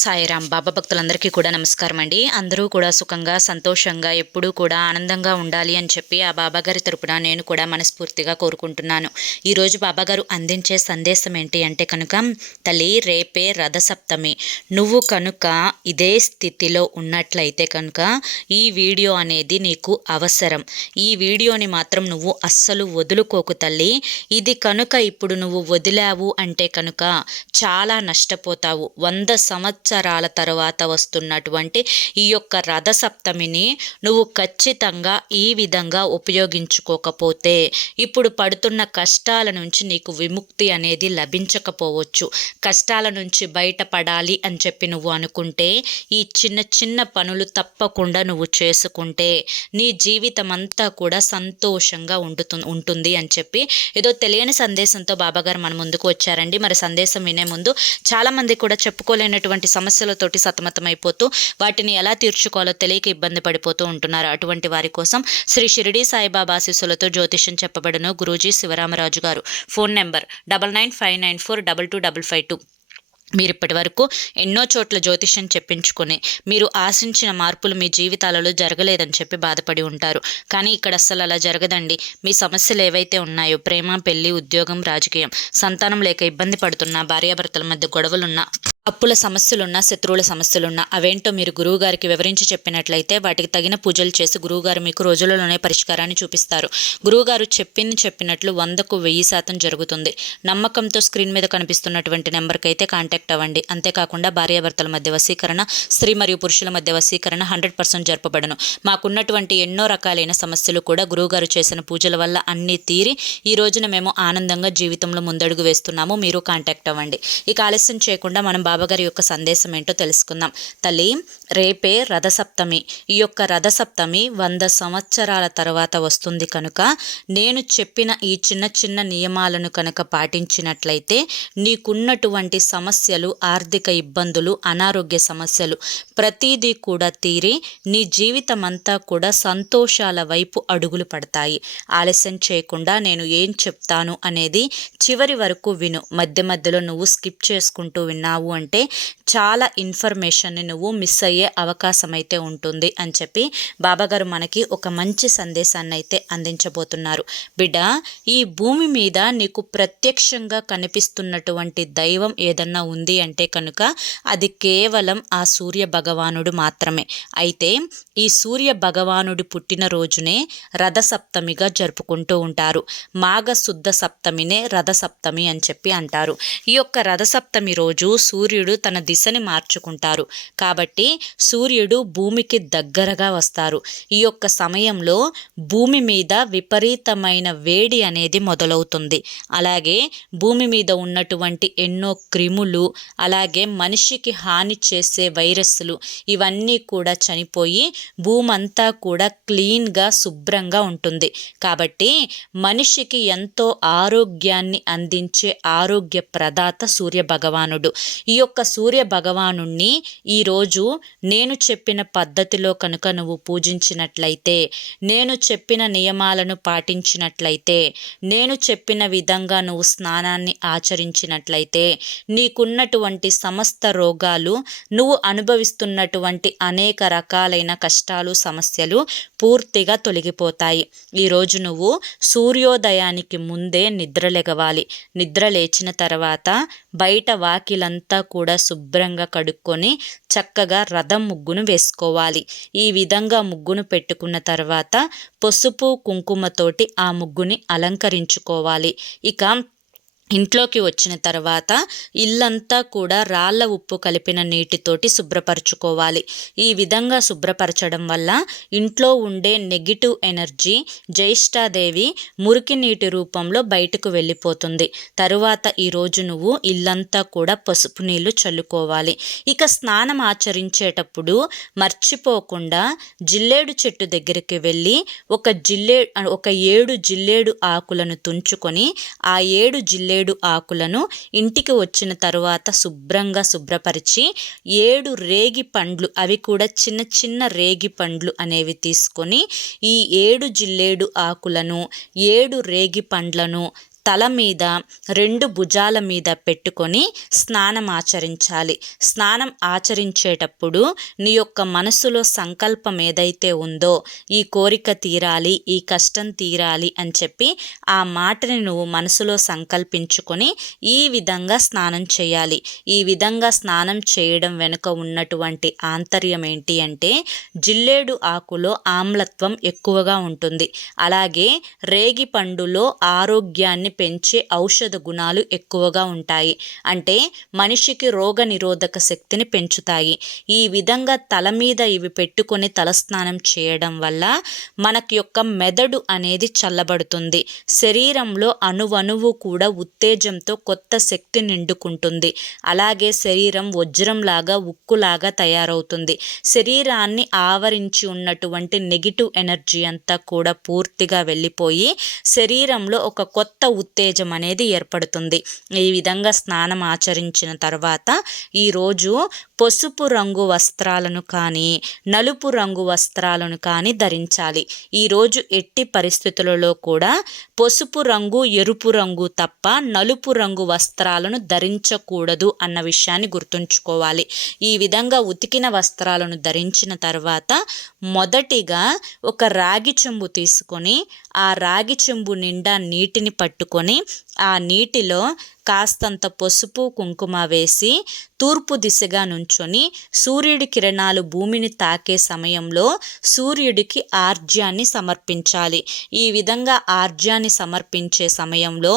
సాయిరాం. బాబా భక్తులందరికీ కూడా నమస్కారం అండి. అందరూ కూడా సుఖంగా సంతోషంగా ఎప్పుడూ కూడా ఆనందంగా ఉండాలి అని చెప్పి ఆ బాబాగారి తరపున నేను కూడా మనస్ఫూర్తిగా కోరుకుంటున్నాను. ఈరోజు బాబాగారు అందించే సందేశం ఏంటి అంటే కనుక, తల్లి రేపే రథసప్తమి. నువ్వు కనుక ఇదే స్థితిలో ఉన్నట్లయితే కనుక ఈ వీడియో అనేది నీకు అవసరం. ఈ వీడియోని మాత్రం నువ్వు అస్సలు వదులుకోకు తల్లి. ఇది కనుక ఇప్పుడు నువ్వు వదిలావు అంటే కనుక చాలా నష్టపోతావు. 100 సంవత్సరాల తర్వాత వస్తున్నటువంటి ఈ యొక్క రథసప్తమిని నువ్వు ఖచ్చితంగా ఈ విధంగా ఉపయోగించుకోకపోతే ఇప్పుడు పడుతున్న కష్టాల నుంచి నీకు విముక్తి అనేది లభించకపోవచ్చు. కష్టాల నుంచి బయటపడాలి అని చెప్పి నువ్వు అనుకుంటే ఈ చిన్న చిన్న పనులు తప్పకుండా నువ్వు చేసుకుంటే నీ జీవితం అంతా కూడా సంతోషంగా ఉంటుంది అని చెప్పి ఏదో తెలియని సందేశంతో బాబాగారు మన ముందుకు వచ్చారండి. మరి సందేశం వినే ముందు చాలామంది కూడా చెప్పుకోలేనటువంటి సమస్యలతోటి సతమతమైపోతూ వాటిని ఎలా తీర్చుకోవాలో తెలియక ఇబ్బంది పడిపోతూ ఉంటున్నారు. అటువంటి వారి కోసం శ్రీ షిరిడి సాయిబాబా ఆశీస్సులతో జ్యోతిష్యం చెప్పబడును గురూజీ శివరామరాజు గారు. Phone number 9959422552. మీరు ఇప్పటి వరకు ఎన్నో చోట్ల జ్యోతిష్యం చెప్పించుకొని మీరు ఆశించిన మార్పులు మీ జీవితాలలో జరగలేదని చెప్పి బాధపడి ఉంటారు. కానీ ఇక్కడ అస్సలు అలా జరగదండి. మీ సమస్యలు ఏవైతే ఉన్నాయో ప్రేమ, పెళ్లి, ఉద్యోగం, రాజకీయం, సంతానం లేక ఇబ్బంది పడుతున్నా, భార్యాభర్తల మధ్య గొడవలున్నా, అప్పుల సమస్యలున్నా, శత్రువుల సమస్యలున్నా అవేంటో మీరు గురువుగారికి వివరించి చెప్పినట్లయితే వాటికి తగిన పూజలు చేసి గురువుగారు మీకు రోజులలోనే పరిష్కారాన్ని చూపిస్తారు. గురువుగారు చెప్పినట్లు 100కు 1000% జరుగుతుంది. నమ్మకంతో స్క్రీన్ మీద కనిపిస్తున్నటువంటి నెంబర్కి అయితే కాంటాక్ట్ అవ్వండి. అంతేకాకుండా భార్యాభర్తల మధ్య వశీకరణ, స్త్రీ మరియు పురుషుల మధ్య వశీకరణ 100% జరపబడను. మాకున్నటువంటి ఎన్నో రకాలైన సమస్యలు కూడా గురువుగారు చేసిన పూజల వల్ల అన్నీ తీరి ఈ రోజున మేము ఆనందంగా జీవితంలో ముందడుగు వేస్తున్నాము. మీరు కాంటాక్ట్ అవ్వండి. ఇక ఆలస్యం చేయకుండా మనం బాబాగారి యొక్క సందేశం ఏంటో తెలుసుకుందాం. తల్లి రేపే రథసప్తమి. ఈ యొక్క రథసప్తమి 100 సంవత్సరాల తర్వాత వస్తుంది కనుక నేను చెప్పిన ఈ చిన్న చిన్న నియమాలను కనుక పాటించినట్లయితే నీకున్నటువంటి సమస్యలు, ఆర్థిక ఇబ్బందులు, అనారోగ్య సమస్యలు ప్రతిదీ కూడా తీరి నీ జీవితం అంతా కూడా సంతోషాల వైపు అడుగులు పడతాయి. ఆలస్యం చేయకుండా నేను ఏం చెప్తాను అనేది చివరి వరకు విను. మధ్య మధ్యలో నువ్వు స్కిప్ చేసుకుంటూ విన్నావు అంటే చాలా ఇన్ఫర్మేషన్ని నువ్వు మిస్ అయ్యే అవకాశం అయితే ఉంటుంది అని చెప్పి బాబాగారు మనకి ఒక మంచి సందేశాన్ని అయితే అందించబోతున్నారు. బిడ్డ, ఈ భూమి మీద నీకు ప్రత్యక్షంగా కనిపిస్తున్నటువంటి దైవం ఏదన్నా ఉంది అంటే కనుక అది కేవలం ఆ సూర్య భగవానుడు మాత్రమే. అయితే ఈ సూర్య భగవానుడి పుట్టినరోజునే రథసప్తమిగా జరుపుకుంటూ ఉంటారు. మాఘశుద్ధ సప్తమినే రథసప్తమి అని చెప్పి అంటారు. ఈ యొక్క రథసప్తమి రోజు సూర్యుడు తన దిశని మార్చుకుంటారు. కాబట్టి సూర్యుడు భూమికి దగ్గరగా వస్తారు. ఈ యొక్క సమయంలో భూమి మీద విపరీతమైన వేడి అనేది మొదలవుతుంది. అలాగే భూమి మీద ఉన్నటువంటి ఎన్నో క్రిములు, అలాగే మనిషికి హాని చేసే వైరస్లు ఇవన్నీ కూడా చనిపోయి భూమి అంతా కూడా క్లీన్గా, శుభ్రంగా ఉంటుంది. కాబట్టి మనిషికి ఎంతో ఆరోగ్యాన్ని అందించే ఆరోగ్య ప్రదాత సూర్య భగవానుడు. ఈ యొక్క సూర్య భగవానుణ్ణి ఈరోజు నేను చెప్పిన పద్ధతిలో కనుక నువ్వు పూజించినట్లయితే, నేను చెప్పిన నియమాలను పాటించినట్లయితే, నేను చెప్పిన విధంగా నువ్వు స్నానాన్ని ఆచరించినట్లయితే నీకున్నటువంటి సమస్త రోగాలు, నువ్వు అనుభవిస్తున్నటువంటి అనేక రకాలైన కష్టాలు, సమస్యలు పూర్తిగా తొలగిపోతాయి. ఈరోజు నువ్వు సూర్యోదయానికి ముందే నిద్రలెగవాలి. నిద్ర లేచిన తర్వాత బయట వాకిలంతా కూడా శుభ్రంగా కడుక్కొని చక్కగా రథం ముగ్గును వేసుకోవాలి. ఈ విధంగా ముగ్గును పెట్టుకున్న తర్వాత పసుపు కుంకుమతోటి ఆ ముగ్గుని అలంకరించుకోవాలి. ఇక ఇంట్లోకి వచ్చిన తర్వాత ఇల్లంతా కూడా రాళ్ళ ఉప్పు కలిపిన నీటితోటి శుభ్రపరచుకోవాలి. ఈ విధంగా శుభ్రపరచడం వల్ల ఇంట్లో ఉండే నెగిటివ్ ఎనర్జీ, జ్యేష్ఠాదేవి మురికి నీటి రూపంలో బయటకు వెళ్ళిపోతుంది. తరువాత ఈరోజు నువ్వు ఇల్లంతా కూడా పసుపు నీళ్లు చల్లుకోవాలి. ఇక స్నానం ఆచరించేటప్పుడు మర్చిపోకుండా జిల్లేడు చెట్టు దగ్గరికి వెళ్ళి ఒక 7 జిల్లేడు ఆకులను తుంచుకొని ఆ 7 జిల్లేడు ఆకులను ఇంటికి వచ్చిన తరువాత శుభ్రపరిచి 7 రేగి పండ్లు, అవి కూడా చిన్న చిన్న రేగి పండ్లు అనేవి తీసుకొని ఈ 7 జిల్లేడు ఆకులను, 7 రేగి పండ్లను తల మీద 2 భుజాల మీద పెట్టుకొని స్నానం ఆచరించాలి. స్నానం ఆచరించేటప్పుడు నీ యొక్క మనసులో సంకల్పం ఏదైతే ఉందో, ఈ కోరిక తీరాలి, ఈ కష్టం తీరాలి అని చెప్పి ఆ మాటని నువ్వు మనసులో సంకల్పించుకొని ఈ విధంగా స్నానం చేయాలి. ఈ విధంగా స్నానం చేయడం వెనుక ఉన్నటువంటి ఆంతర్యం ఏంటి అంటే, జిల్లేడు ఆకులో ఆమ్లత్వం ఎక్కువగా ఉంటుంది. అలాగే రేగి పండులో ఆరోగ్యాన్ని పెంచే ఔషధ గుణాలు ఎక్కువగా ఉంటాయి. అంటే మనిషికి రోగ నిరోధక శక్తిని పెంచుతాయి. ఈ విధంగా తల మీద ఇవి పెట్టుకొని తలస్నానం చేయడం వల్ల మనకి యొక్క మెదడు అనేది చల్లబడుతుంది. శరీరంలో అణువణువు కూడా ఉత్తేజంతో కొత్త శక్తి నిండుకుంటుంది. అలాగే శరీరం వజ్రంలాగా ఉక్కులాగా తయారవుతుంది. శరీరాన్ని ఆవరించి ఉన్నటువంటి నెగిటివ్ ఎనర్జీ అంతా కూడా పూర్తిగా వెళ్ళిపోయి శరీరంలో ఒక కొత్త ఉత్తేజం అనేది ఏర్పడుతుంది. ఈ విధంగా స్నానం ఆచరించిన తర్వాత ఈరోజు పసుపు రంగు వస్త్రాలను కానీ నలుపు రంగు వస్త్రాలను కానీ ధరించాలి. ఈరోజు ఎట్టి పరిస్థితులలో కూడా పసుపు రంగు, ఎరుపు రంగు తప్ప నలుపు రంగు వస్త్రాలను ధరించకూడదు అన్న విషయాన్ని గుర్తుంచుకోవాలి. ఈ విధంగా ఉతికిన వస్త్రాలను ధరించిన తర్వాత మొదటిగా ఒక రాగి చెంబు తీసుకొని ఆ రాగి చెంబు నిండా నీటిని పట్టుకొని ఆ నీటిలో కాస్తంత పసుపు కుంకుమ వేసి తూర్పు దిశగా నుంచొని సూర్యుడి కిరణాలు భూమిని తాకే సమయంలో సూర్యుడికి ఆర్జ్యాన్ని సమర్పించాలి. ఈ విధంగా ఆర్జ్యాన్ని సమర్పించే సమయంలో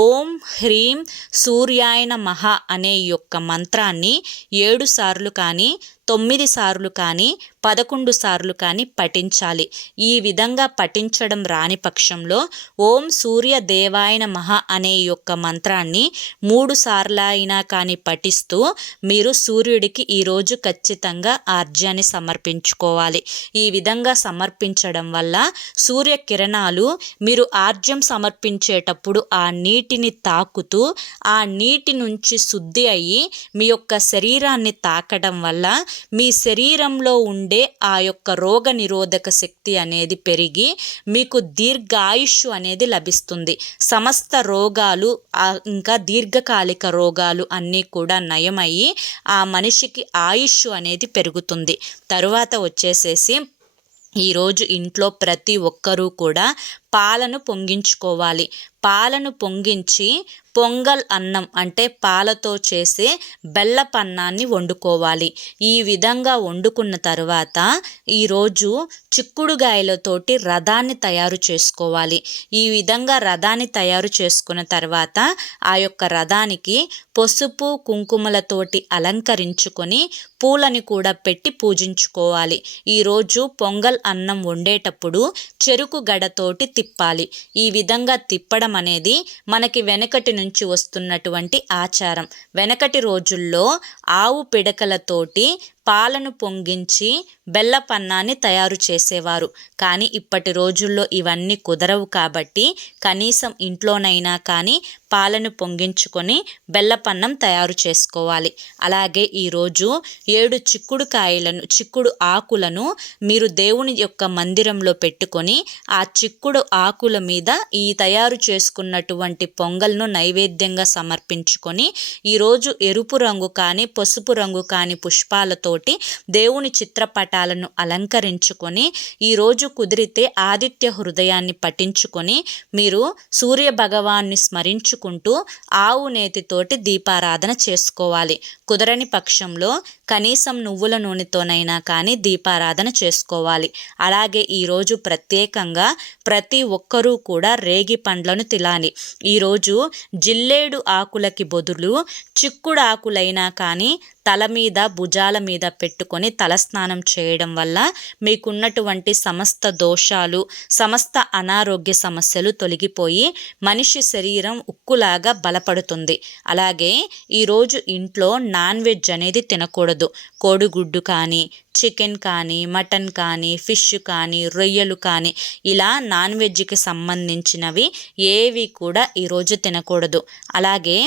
ఓం హ్రీం సూర్యాయ నమః అనే యొక్క మంత్రాన్ని 7 సార్లు కానీ 9 సార్లు కానీ 11 సార్లు కానీ పఠించాలి. ఈ విధంగా పఠించడం రాని పక్షంలో ఓం సూర్య దేవాయ నమః అనే యొక్క మంత్రాన్ని 3 సార్లు అయినా కానీ పఠిస్తూ మీరు సూర్యుడికి ఈరోజు ఖచ్చితంగా ఆర్జ్యాన్ని సమర్పించుకోవాలి. ఈ విధంగా సమర్పించడం వల్ల సూర్యకిరణాలు మీరు ఆర్జ్యం సమర్పించేటప్పుడు ఆ నీటిని తాకుతూ ఆ నీటి నుంచి శుద్ధి అయ్యి మీ యొక్క శరీరాన్ని తాకడం వల్ల మీ శరీరంలో ఉండే ఆ యొక్క రోగ నిరోధక శక్తి అనేది పెరిగి మీకు దీర్ఘాయుష్ అనేది లభిస్తుంది. సమస్త రోగాలు ఇంకా దీర్ఘకాలిక రోగాలు అన్నీ కూడా నయమయ్యి ఆ మనిషికి ఆయుష్ అనేది పెరుగుతుంది. తరువాత వచ్చేసేసి ఈరోజు ఇంట్లో ప్రతి ఒక్కరూ కూడా పాలను పొంగించుకోవాలి. పాలను పొంగించి పొంగల్ అన్నం అంటే పాలతో చేసే బెల్లపన్నాన్ని వండుకోవాలి. ఈ విధంగా వండుకున్న తర్వాత ఈరోజు చిక్కుడుగాయలతోటి రథాన్ని తయారు చేసుకోవాలి. ఈ విధంగా రథాన్ని తయారు చేసుకున్న తర్వాత ఆ యొక్క రథానికి పసుపు కుంకుమలతోటి అలంకరించుకొని పూలని కూడా పెట్టి పూజించుకోవాలి. ఈరోజు పొంగల్ అన్నం వండేటప్పుడు చెరుకు గడతోటి తిప్పాలి. ఈ విధంగా తిప్పడం అనేది మనకి వెనకటి నుంచి వస్తున్నటువంటి ఆచారం. వెనకటి రోజుల్లో ఆవు పిడకలతోటి పాలను పొంగించి బెల్లపన్నాన్ని తయారు చేసేవారు. కానీ ఇప్పటి రోజుల్లో ఇవన్నీ కుదరవు కాబట్టి కనీసం ఇంట్లోనైనా కానీ పాలను పొంగించుకొని బెల్లపన్నం తయారు చేసుకోవాలి. అలాగే ఈరోజు 7 చిక్కుడు ఆకులను మీరు దేవుని యొక్క మందిరంలో పెట్టుకొని ఆ చిక్కుడు ఆకుల మీద ఈ తయారు చేసుకున్నటువంటి పొంగల్ను నైవేద్యంగా సమర్పించుకొని ఈరోజు ఎరుపు రంగు కానీ పసుపు రంగు కానీ పుష్పాలతోటి దేవుని చిత్రపటాలను అలంకరించుకొని ఈరోజు కుదిరితే ఆదిత్య హృదయాన్ని పఠించుకొని మీరు సూర్య భగవాన్ని స్మరించుకుంటూ ఆవు నేతితోటి దీపారాధన చేసుకోవాలి. కుదరని పక్షంలో కనీసం నువ్వుల నూనెతోనైనా కానీ దీపారాధన చేసుకోవాలి. అలాగే ఈరోజు ప్రత్యేకంగా ప్రతి ఒక్కరూ కూడా రేగి పండ్లను తినాలి. ఈరోజు జిల్లేడు ఆకులకి బదులు చిక్కుడు ఆకులైనా కానీ తల మీద భుజాల మీద పెట్టుకొని తలస్నానం చేయడం వల్ల మీకున్నటువంటి సమస్త దోషాలు సమస్త అనారోగ్య సమస్యలు తొలగిపోయి మనిషి శరీరం ఉక్కులాగా బలపడుతుంది. అలాగే ఈరోజు ఇంట్లో నాన్ వెజ్ అనేది తినకూడదు. కోడిగుడ్డు కానీ చికెన్ కానీ, మటన్ కానీ, ఫిష్ కానీ, రొయ్యలు కానీ ఇలా నాన్ వెజ్కి సంబంధించినవి ఏవి కూడా ఈరోజు తినకూడదు. అలాగే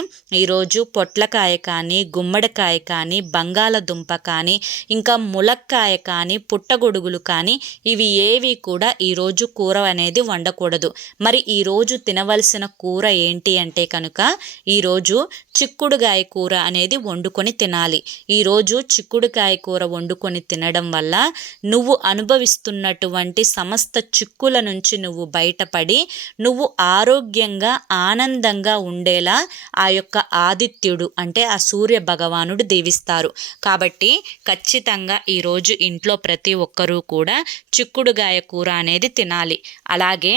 ఈరోజు పొట్లకాయ కానీ, గుమ్మడికాయ కానీ, బంగాళదుంప కానీ, ఇంకా ములక్కాయ కానీ, పుట్టగొడుగులు కానీ ఇవి ఏవి కూడా ఈరోజు కూర అనేది వండకూడదు. మరి ఈరోజు తినవలసిన కూర ఏంటి అంటే కనుక ఈరోజు చిక్కుడుగాయ కూర అనేది వండుకొని తినాలి. ఈరోజు చిక్కుడుకాయ కూర వండుకొని తినడం వల్ల నువ్వు అనుభవిస్తున్నటువంటి సమస్త చిక్కుల నుంచి నువ్వు బయటపడి నువ్వు ఆరోగ్యంగా ఆనందంగా ఉండేలా ఆ యొక్క ఆదిత్యుడు అంటే ఆ సూర్య భగవానుడు దీవిస్తారు. కాబట్టి ఖచ్చితంగా ఈరోజు ఇంట్లో ప్రతి ఒక్కరూ కూడా చిక్కుడుగాయ కూర అనేది తినాలి. అలాగే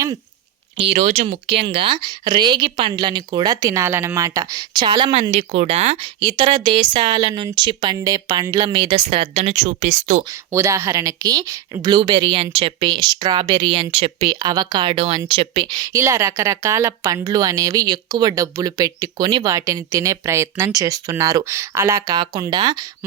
ఈరోజు ముఖ్యంగా రేగి పండ్లని కూడా తినాలన్నమాట. చాలామంది కూడా ఇతర దేశాల నుంచి పండే పండ్ల మీద శ్రద్ధను చూపిస్తూ ఉదాహరణకి బ్లూబెర్రీ అని చెప్పి, స్ట్రాబెర్రీ అని చెప్పి, అవకాడో అని చెప్పి ఇలా రకరకాల పండ్లు అనేవి ఎక్కువ డబ్బులు పెట్టుకొని వాటిని తినే ప్రయత్నం చేస్తున్నారు. అలా కాకుండా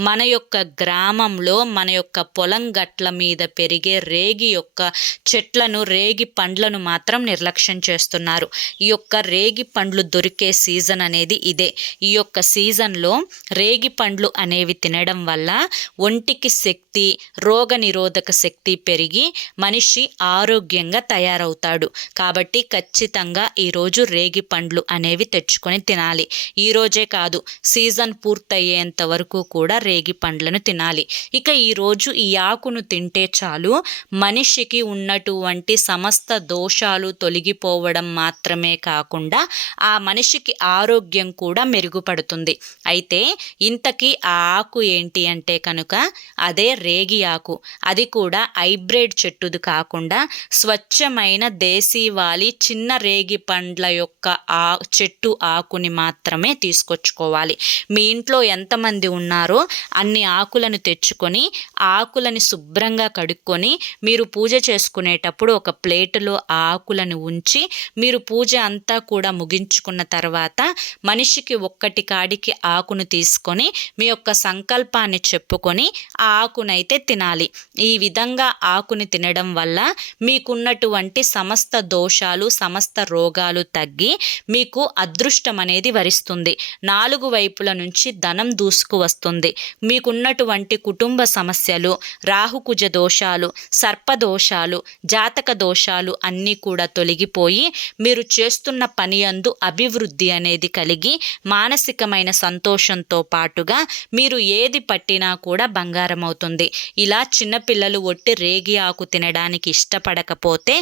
మన యొక్క గ్రామంలో మన యొక్క పొలం గట్ల మీద పెరిగే రేగి యొక్క చెట్లను, రేగి పండ్లను మాత్రం నిర్లక్ష్యం చేస్తున్నారు. ఈ యొక్క రేగి పండ్లు దొరికే సీజన్ అనేది ఇదే. ఈ యొక్క సీజన్లో రేగి పండ్లు అనేవి తినడం వల్ల ఒంటికి శక్తి, రోగ నిరోధక శక్తి పెరిగి మనిషి ఆరోగ్యంగా తయారవుతాడు. కాబట్టి ఖచ్చితంగా ఈరోజు రేగి పండ్లు అనేవి తెచ్చుకొని తినాలి. ఈరోజే కాదు, సీజన్ పూర్తయ్యేంత వరకు కూడా రేగి పండ్లను తినాలి. ఇక ఈరోజు ఈ ఆకును తింటే చాలు మనిషికి ఉన్నటువంటి సమస్త దోషాలు తొలగిపోవడం మాత్రమే కాకుండా ఆ మనిషికి ఆరోగ్యం కూడా మెరుగుపడుతుంది. అయితే ఇంతకీ ఆ ఆకు ఏంటి అంటే కనుక అదే రేగి ఆకు. అది కూడా హైబ్రిడ్ చెట్టుది కాకుండా స్వచ్ఛమైన దేశీవాలి చిన్న రేగి పండ్ల యొక్క చెట్టు ఆకుని మాత్రమే తీసుకొచ్చుకోవాలి. మీ ఇంట్లో ఎంతమంది ఉన్నారో అన్ని ఆకులను తెచ్చుకొని ఆకులని శుభ్రంగా కడుక్కొని మీరు పూజ చేసుకునేటప్పుడు ఒక ప్లేటులో ఆకులను ఉంచి మీరు పూజ అంతా కూడా ముగించుకున్న తర్వాత మనిషికి ఒక్కటి కాడికి ఆకును తీసుకొని మీ యొక్క సంకల్పాన్ని చెప్పుకొని ఆ ఆకునైతే తినాలి. ఈ విధంగా ఆకుని తినడం వల్ల మీకున్నటువంటి సమస్త దోషాలు, సమస్త రోగాలు తగ్గి మీకు అదృష్టం అనేది వరిస్తుంది. 4 వైపుల నుంచి ధనం దూసుకు వస్తుంది. మీకున్నటువంటి కుటుంబ సమస్యలు, రాహుకుజ దోషాలు, సర్పదోషాలు, జాతక దోషాలు అన్నీ కూడా తొలగిపోయి మీరు చేస్తున్న పని యందు అభివృద్ధి అనేది కలిగి మానసికమైన సంతోషంతో పాటుగా మీరు ఏది పట్టినా కూడా బంగారం అవుతుంది. ఇలా చిన్నపిల్లలు ఒట్టి రేగి ఆకు తినడానికి ఇష్టపడకపోతే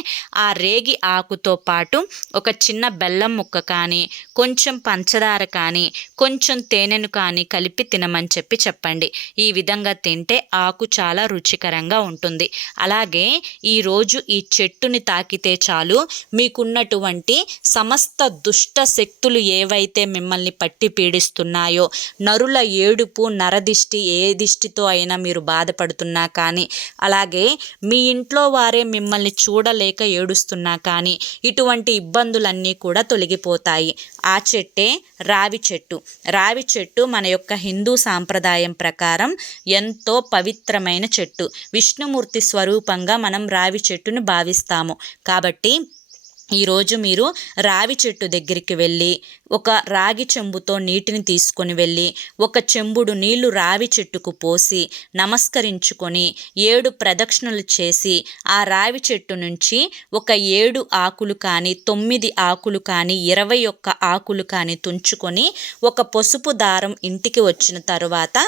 ఆ రేగి ఆకుతో పాటు ఒక చిన్న బెల్లం ముక్క కానీ, కొంచెం పంచదార కానీ, కొంచెం తేనెను కానీ కలిపి తినమని చెప్పండి. ఈ విధంగా తింటే ఆకు చాలా రుచికరంగా ఉంటుంది. అలాగే ఈరోజు ఈ చెట్టుని తాకితే చాలు మీకున్నటువంటి సమస్త దుష్ట శక్తులు ఏవైతే మిమ్మల్ని పట్టి పీడిస్తున్నాయో, నరుల ఏడుపు, నరదిష్టి, ఏ దిష్టితో అయినా మీరు బాధపడుతున్నా కానీ, అలాగే మీ ఇంట్లో వారే మిమ్మల్ని చూడలేక ఏడుస్తున్నా కానీ ఇటువంటి ఇబ్బందులన్నీ కూడా తొలగిపోతాయి. ఆ చెట్టే రావి చెట్టు. రావి చెట్టు మన యొక్క హిందూ సాంప్రదాయం ప్రకారం ఎంతో పవిత్రమైన చెట్టు. విష్ణుమూర్తి స్వరూపంగా మనం రావి చెట్టును భావిస్తాము. కాబట్టి ఈరోజు మీరు రావి చెట్టు దగ్గరికి వెళ్ళి ఒక రాగి చెంబుతో నీటిని తీసుకొని వెళ్ళి ఒక చెంబుడు నీళ్లు రావి చెట్టుకు పోసి నమస్కరించుకొని 7 ప్రదక్షిణలు చేసి ఆ రావి చెట్టు నుంచి ఒక 7 ఆకులు కానీ, 9 ఆకులు కానీ, 21 ఆకులు కానీ తుంచుకొని ఒక పసుపు దారం ఇంటికి వచ్చిన తరువాత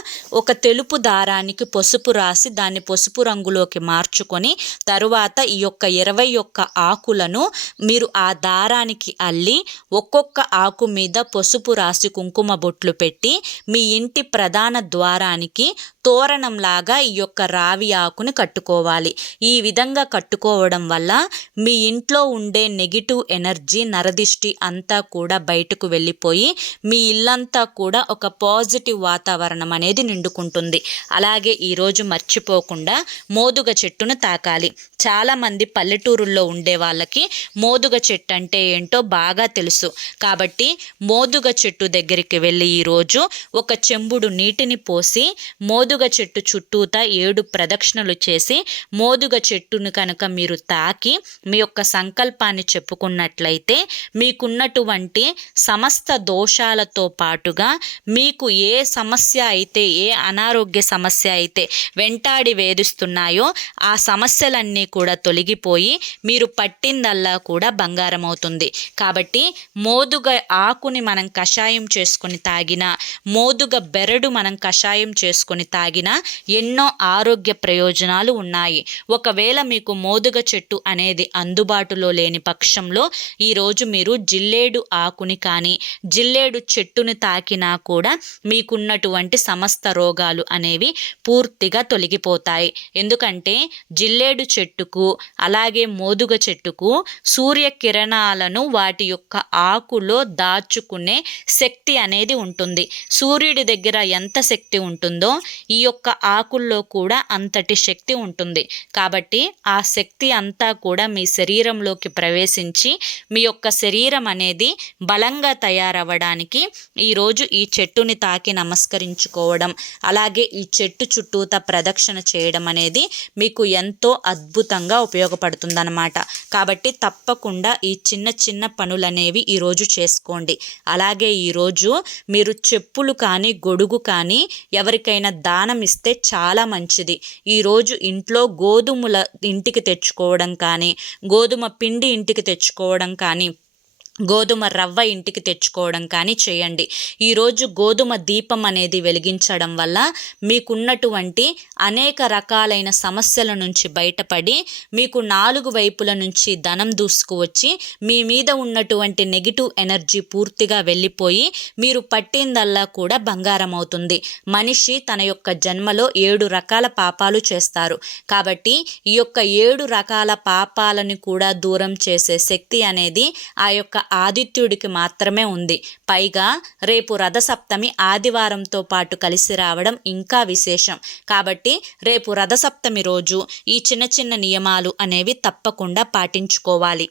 ఒక తెలుపు దారానికి పసుపు రాసి దాన్ని పసుపు రంగులోకి మార్చుకొని తరువాత ఈ యొక్క 21 ఆకులను మీరు ఆ దారానికి అల్లి ఒక్కొక్క ఆకు మీద పసుపు రాసి కుంకుమ బొట్లు పెట్టి మీ ఇంటి ప్రధాన ద్వారానికి తోరణంలాగా ఈ యొక్క రావి ఆకుని కట్టుకోవాలి. ఈ విధంగా కట్టుకోవడం వల్ల మీ ఇంట్లో ఉండే నెగిటివ్ ఎనర్జీ, నరదిష్టి అంతా కూడా బయటకు వెళ్ళిపోయి మీ ఇల్లంతా కూడా ఒక పాజిటివ్ వాతావరణం అనేది నిండుకుంటుంది. అలాగే ఈరోజు మర్చిపోకుండా మోదుగ చెట్టును తాకాలి. చాలామంది పల్లెటూరుల్లో ఉండే వాళ్ళకి మోదుగ చెట్టు అంటే ఏంటో బాగా తెలుసు. కాబట్టి మోదుగ చెట్టు దగ్గరికి వెళ్ళి ఈరోజు ఒక చెంబుడు నీటిని పోసి మోదుగ మోదుగ చెట్టు చుట్టూతా 7 ప్రదక్షిణలు చేసి మోదుగ చెట్టును కనుక మీరు తాకి మీ యొక్క సంకల్పాన్ని చెప్పుకున్నట్లయితే మీకున్నటువంటి సమస్త దోషాలతో పాటుగా మీకు ఏ సమస్య అయితే, ఏ అనారోగ్య సమస్య అయితే వెంటాడి వేధిస్తున్నాయో ఆ సమస్యలన్నీ కూడా తొలగిపోయి మీరు పట్టిందల్లా కూడా బంగారం అవుతుంది. కాబట్టి మోదుగ ఆకుని మనం కషాయం చేసుకొని తాగినా, మోదుగ బెరడు మనం కషాయం చేసుకొని తాగినా ఎన్నో ఆరోగ్య ప్రయోజనాలు ఉన్నాయి. ఒకవేళ మీకు మోదుగ చెట్టు అనేది అందుబాటులో లేని పక్షంలో ఈరోజు మీరు జిల్లేడు ఆకుని కానీ జిల్లేడు చెట్టుని తాకినా కూడా మీకున్నటువంటి సమస్త రోగాలు అనేవి పూర్తిగా తొలగిపోతాయి. ఎందుకంటే జిల్లేడు చెట్టుకు అలాగే మోదుగ చెట్టుకు సూర్యకిరణాలను వాటి యొక్క ఆకులో దాచుకునే శక్తి అనేది ఉంటుంది. సూర్యుడి దగ్గర ఎంత శక్తి ఉంటుందో ఈ యొక్క ఆకుల్లో కూడా అంతటి శక్తి ఉంటుంది. కాబట్టి ఆ శక్తి అంతా కూడా మీ శరీరంలోకి ప్రవేశించి మీ యొక్క శరీరం అనేది బలంగా తయారవ్వడానికి ఈరోజు ఈ చెట్టుని తాకి నమస్కరించుకోవడం, అలాగే ఈ చెట్టు చుట్టూతా ప్రదక్షిణ చేయడం అనేది మీకు ఎంతో అద్భుతంగా ఉపయోగపడుతుందన్నమాట. కాబట్టి తప్పకుండా ఈ చిన్న చిన్న పనులనేవి ఈరోజు చేసుకోండి. అలాగే ఈరోజు మీరు చెప్పులు కానీ గొడుగు కానీ ఎవరికైనా దానం ఇస్తే చాలా మంచిది. ఈరోజు ఇంట్లో గోధుమల ఇంటికి తెచ్చుకోవడం కానీ, గోధుమ పిండి ఇంటికి తెచ్చుకోవడం కానీ, గోధుమ రవ్వ ఇంటికి తెచ్చుకోవడం కానీ చేయండి. ఈరోజు గోధుమ దీపం అనేది వెలిగించడం వల్ల మీకున్నటువంటి అనేక రకాలైన సమస్యల నుంచి బయటపడి మీకు 4 వైపుల నుంచి ధనం దూసుకువచ్చి మీ మీద ఉన్నటువంటి నెగిటివ్ ఎనర్జీ పూర్తిగా వెళ్ళిపోయి మీరు పట్టిందల్లా కూడా బంగారం అవుతుంది. మనిషి తన యొక్క జన్మలో 7 రకాల పాపాలు చేస్తారు. కాబట్టి ఈ యొక్క 7 రకాల పాపాలను కూడా దూరం చేసే శక్తి అనేది ఆ యొక్క ఆదిత్యుడికి మాత్రమే ఉంది. పైగా రేపు రథసప్తమి ఆదివారంతో పాటు కలిసి రావడం ఇంకా విశేషం. కాబట్టి రేపు రథసప్తమి రోజు ఈ చిన్న చిన్న నియమాలు అనేవి తప్పకుండా పాటించుకోవాలి.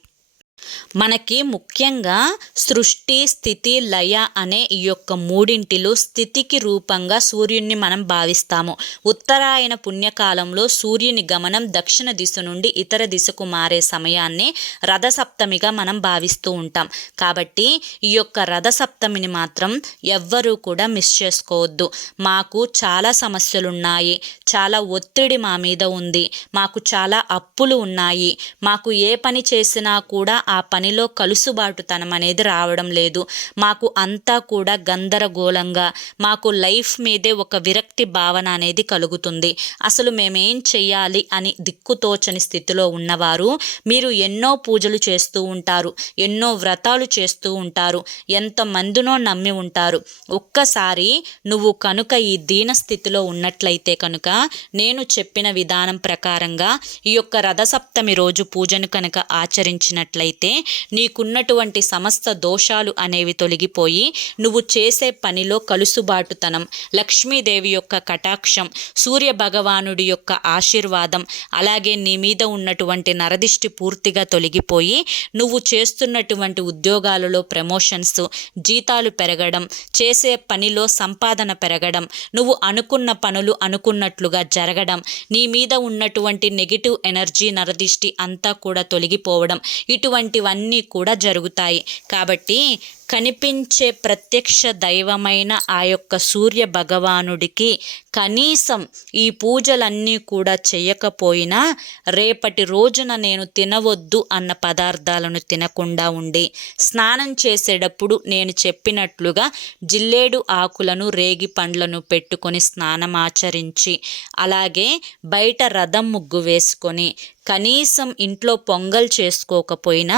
మనకి ముఖ్యంగా సృష్టి, స్థితి, లయ అనే ఈ యొక్క మూడింటిలో స్థితికి రూపంగా సూర్యుడిని మనం భావిస్తాము. ఉత్తరాయణ పుణ్యకాలంలో సూర్యుని గమనం దక్షిణ దిశ నుండి ఇతర దిశకు మారే సమయాన్ని రథసప్తమిగా మనం భావిస్తూ ఉంటాం. కాబట్టి ఈ యొక్క రథసప్తమిని మాత్రం ఎవ్వరూ కూడా మిస్ చేసుకోవద్దు. మాకు చాలా సమస్యలున్నాయి, చాలా ఒత్తిడి మా మీద ఉంది, మాకు చాలా అప్పులు ఉన్నాయి, మాకు ఏ పని చేసినా కూడా ఆ పనిలో కలుసుబాటుతనం అనేది రావడం లేదు, మాకు అంతా కూడా గందరగోళంగా, మాకు లైఫ్ మీదే ఒక విరక్తి భావన అనేది కలుగుతుంది, అసలు మేమేం చెయ్యాలి అని దిక్కుతోచని స్థితిలో ఉన్నవారు మీరు ఎన్నో పూజలు చేస్తూ ఉంటారు, ఎన్నో వ్రతాలు చేస్తూ ఉంటారు, ఎంతమందినో నమ్మి ఉంటారు. ఒక్కసారి నువ్వు కనుక ఈ దీన స్థితిలో ఉన్నట్లయితే కనుక నేను చెప్పిన విధానం ప్రకారంగా ఈ యొక్క రథసప్తమి రోజు పూజను కనుక ఆచరించినట్లయితే నీకున్నటువంటి సమస్త దోషాలు అనేవి తొలగిపోయి నువ్వు చేసే పనిలో కలుసుబాటుతనం, లక్ష్మీదేవి యొక్క కటాక్షం, సూర్య భగవానుడి యొక్క ఆశీర్వాదం, అలాగే నీ మీద ఉన్నటువంటి నరదిష్టి పూర్తిగా తొలగిపోయి నువ్వు చేస్తున్నటువంటి ఉద్యోగాలలో ప్రమోషన్స్, జీతాలు పెరగడం, చేసే పనిలో సంపాదన పెరగడం, నువ్వు అనుకున్న పనులు అనుకున్నట్లుగా జరగడం, నీ మీద ఉన్నటువంటి నెగిటివ్ ఎనర్జీ, నరదిష్టి అంతా కూడా తొలగిపోవడం, ఇటువంటివన్నీ కూడా జరుగుతాయి. కాబట్టి కనిపించే ప్రత్యక్ష దైవమైన ఆ యొక్క సూర్య భగవానుడికి కనీసం ఈ పూజలన్నీ కూడా చేయకపోయినా రేపటి రోజున నేను తినవద్దు అన్న పదార్థాలను తినకుండా ఉండి స్నానం చేసేటప్పుడు నేను చెప్పినట్లుగా జిల్లేడు ఆకులను, రేగి పండ్లను పెట్టుకొని స్నానం ఆచరించి, అలాగే బయట రథం ముగ్గు వేసుకొని, కనీసం ఇంట్లో పొంగల్ చేసుకోకపోయినా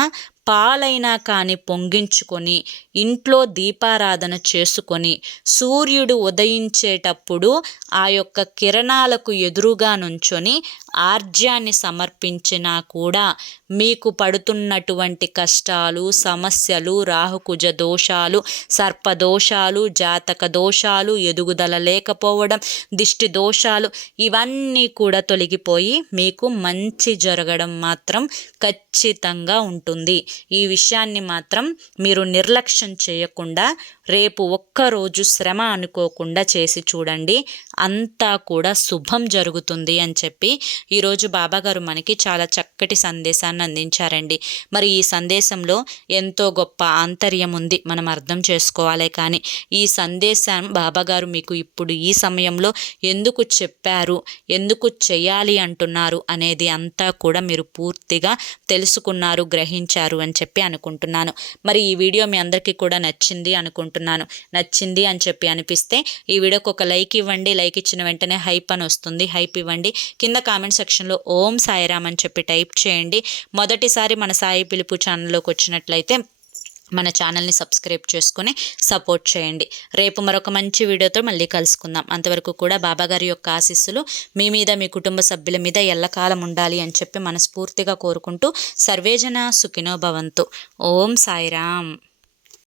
పాలైనా కానీ పొంగించుకొని ఇంట్లో దీపారాధన చేసుకొని సూర్యుడు ఉదయించేటప్పుడు ఆ యొక్క కిరణాలకు ఎదురుగా నుంచొని ఆర్జ్యాన్ని సమర్పించినా కూడా మీకు పడుతున్నటువంటి కష్టాలు, సమస్యలు, రాహుకుజ దోషాలు, సర్పదోషాలు, జాతక దోషాలు, ఎదుగుదల లేకపోవడం, దిష్టి దోషాలు ఇవన్నీ కూడా తొలగిపోయి మీకు మంచి జరగడం మాత్రం ఖచ్చితంగా ఉంటుంది. ఈ విషయాన్ని మాత్రం మీరు నిర్లక్ష్యం చేయకుండా రేపు ఒక్కరోజు శ్రమ అనుకోకుండా చేసి చూడండి, అంతా కూడా శుభం జరుగుతుంది అని చెప్పి ఈరోజు బాబాగారు మనకి చాలా చక్కటి సందేశాన్ని అందించారండి. మరి ఈ సందేశంలో ఎంతో గొప్ప ఆంతర్యం ఉంది, మనం అర్థం చేసుకోవాలి. కానీ ఈ సందేశం బాబాగారు మీకు ఇప్పుడు ఈ సమయంలో ఎందుకు చెప్పారు, ఎందుకు చేయాలి అంటున్నారు అనేది అంతా కూడా మీరు పూర్తిగా తెలుసుకున్నారు, గ్రహించారు అని చెప్పి అనుకుంటున్నాను. మరి ఈ వీడియో మీ అందరికీ కూడా నచ్చింది అనుకుంటున్నాను. నచ్చింది అని చెప్పి అనిపిస్తే ఈ వీడియోకి ఒక లైక్ ఇవ్వండి. లైక్ ఇచ్చిన వెంటనే హైప్ అని వస్తుంది, హైప్ ఇవ్వండి. కింద కామెంట్ సెక్షన్లో ఓం సాయిరామ్ అని చెప్పి టైప్ చేయండి. మొదటిసారి మన సాయి పిలుపు ఛానల్లోకి వచ్చినట్లయితే మన ఛానల్ని సబ్స్క్రైబ్ చేసుకొని సపోర్ట్ చేయండి. రేపు మరొక మంచి వీడియోతో మళ్ళీ కలుసుకుందాం. అంతవరకు కూడా బాబాగారి యొక్క ఆశీస్సులు మీ మీద, మీ కుటుంబ సభ్యుల మీద ఎల్లకాలం ఉండాలి అని చెప్పి మనస్ఫూర్తిగా కోరుకుంటూ సర్వేజన సుఖినో భవంతు. ఓం సాయిరామ్.